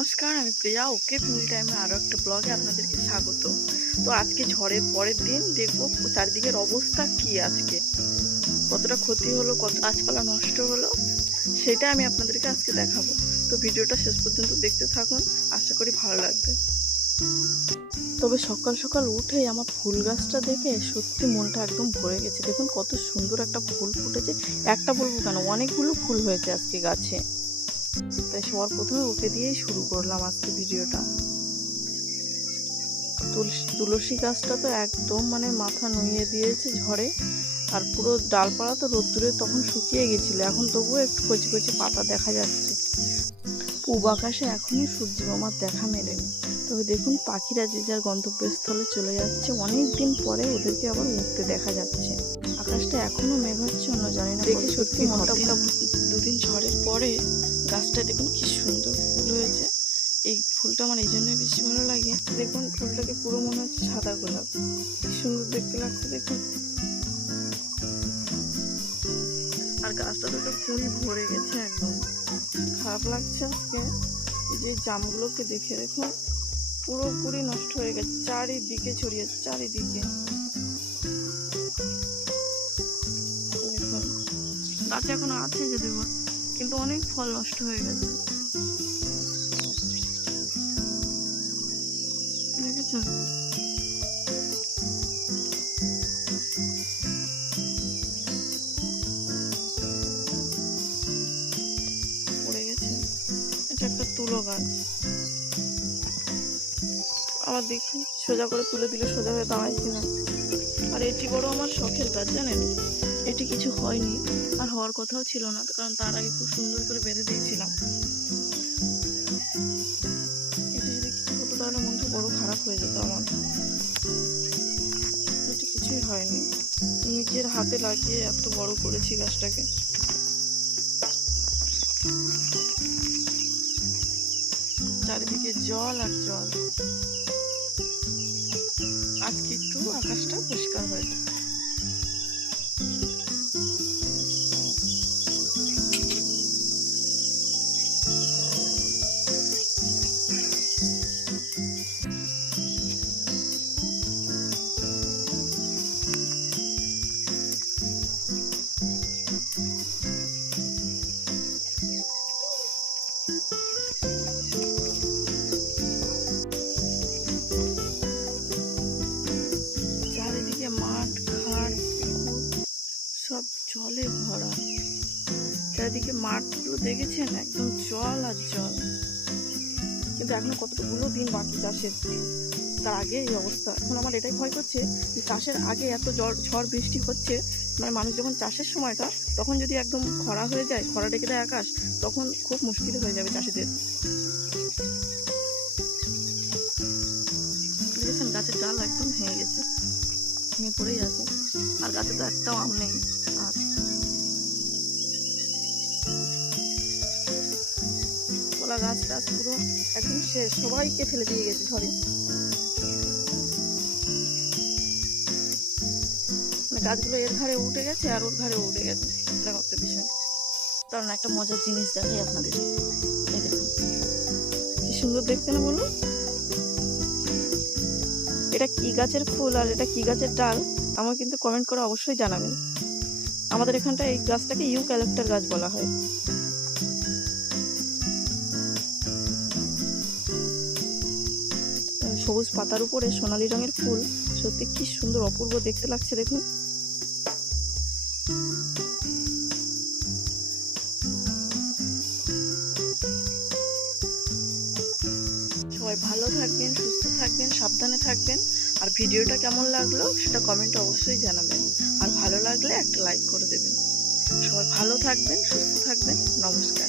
নমস্কার, আমি প্রিয়া। ওকে ফ্যামিলি টাইমে আরও একটা ব্লগে আপনাদেরকে স্বাগত। তো আজকে ঝড়ের পরের দিন দেখব চারিদিকের অবস্থা কি আজকে। কতটা ক্ষতি হলো, কত গাছপালা নষ্ট হলো, সেটা আমি আপনাদেরকে আজকে দেখাবো। তো ভিডিওটা শেষ পর্যন্ত দেখতে থাকুন, আশা করি ভালো লাগবে। তবে সকাল সকাল উঠেই আমার ফুল গাছটা দেখে সত্যি মনটা একদম ভরে গেছে। দেখুন কত সুন্দর একটা ফুল ফুটেছে। একটা বলব কেন, অনেকগুলো ফুল হয়েছে আজকে গাছে। তাই সবার প্রথমে ওকে দিয়েই শুরু করলাম আজকে ভিডিওটা। তুলসী তুলসী গাছটা তো একদম মানে মাথা নুইয়ে দিয়েছে ঝড়ে আর পুরো ডালপালা তো রোদ্দুরে তখন শুকিয়ে গেছিল এখন তবুও একটু কচি কচি পাতা দেখা যাচ্ছে। পূব আকাশে এখনই সূর্য মামার দেখা মেলেনি। তবে দেখুন পাখিরা যে যার গন্তব্যস্থলে চলে যাচ্ছে অনেক দিন পরে ওদেরকে আবার উঠতে দেখা যাচ্ছে। আকাশটা এখনও মেঘাচ্ছন্ন জানি না দেখে সত্যি মনটা দুদিন ঝড়ের পরে গাছটা দেখুন কি সুন্দর ফুল হয়েছে। এই ফুলটা আমার এই জন্যই বেশি ভালো লাগে। দেখুন ফুলটাকে পুরো মনে হচ্ছে সাদা গোলাপ। কি সুন্দর দেখতে লাগছে, দেখুন। আর গাছটা তো ফুল ভরে গেছে একদম। খারাপ লাগছে আজকে। যে জামগুলোকে দেখে দেখুন, পুরোপুরি নষ্ট হয়ে গেছে। চারিদিকে ছড়িয়ে চারিদিকে। গাছে এখনও আছে যদি কিন্তু অনেক ফল নষ্ট হয়ে গেছে। পড়ে গেছে। এটা একটা তুলো গাছ। আবার দেখি, সোজা করে তুলে দিলে সোজা হয়ে দাঁড়ায় কিনা। আর এটি বড় আমার শখের গাছ, জানেন? এটি কিছু হয়নি, আর হওয়ার কথাও ছিল না, কারণ তার আগে খুব সুন্দর করে বেঁধে দিয়েছিলাম। এটি যদি কিছু হতো তাহলে মনটা বড় খারাপ হয়ে যেত আমার। এটি কিছুই হয়নি। নিজের হাতে লাগিয়ে এত বড় করেছি গাছটাকে। চারিদিকে জল আর জল। আজকে একটু আকাশটা পরিষ্কার হয়েছে। চারিদিকে মাঠগুলো দেখেছেন? একদম জল আর জল। কিন্তু এখনও কতগুলো দিন বাকি চাষের? তার আগে এই অবস্থা। এখন আমার এটাই ভয় করছে যে চাষের আগে এত ঝড় ঝড় বৃষ্টি হচ্ছে মানে মানুষ যখন চাষের সময়টা, তখন যদি একদম খরা হয়ে যায়, খরা ডেকে দেয় আকাশ, তখন খুব মুশকিল হয়ে যাবে চাষিদের। দেখেছেন, গাছের ডাল একদম ভেঙে গেছে, ভেঙে পড়েই আছে। আর গাছে তো একটাও আম নেই। আর কলা গাছ টাছ পুরো একদম শেষ। সবাইকে ফেলে দিয়ে গেছে ঝড়ে মানে গাছগুলো এর ঘাড়ে উঠে গেছে আর ওর ঘাড়ে উঠে গেছে। এরকম একটা বিষয়। কারণ একটা মজার জিনিস দেখাই আপনাদের। কি সুন্দর দেখতে না বলুন? এটা কি গাছের ফুল আর এটা কি গাছের ডাল? আমার কিন্তু কমেন্ট করে অবশ্যই জানাবেন। আমাদের এখানটা এই গাছটাকে ইউ ক্যালেক্টার গাছ বলা হয়। সবুজ পাতার উপরে সোনালি রঙের ফুল। সত্যি কি সুন্দর, অপূর্ব দেখতে লাগছে, দেখুন। সবাই ভালো থাকবেন, সুস্থ থাকবেন, সাবধানে থাকবেন। আর ভিডিওটা কেমন লাগল সেটা কমেন্টে অবশ্যই জানাবেন। আর ভালো লাগলে একটা লাইক করে দেবেন। সবাই ভালো থাকবেন, সুস্থ থাকবেন। নমস্কার।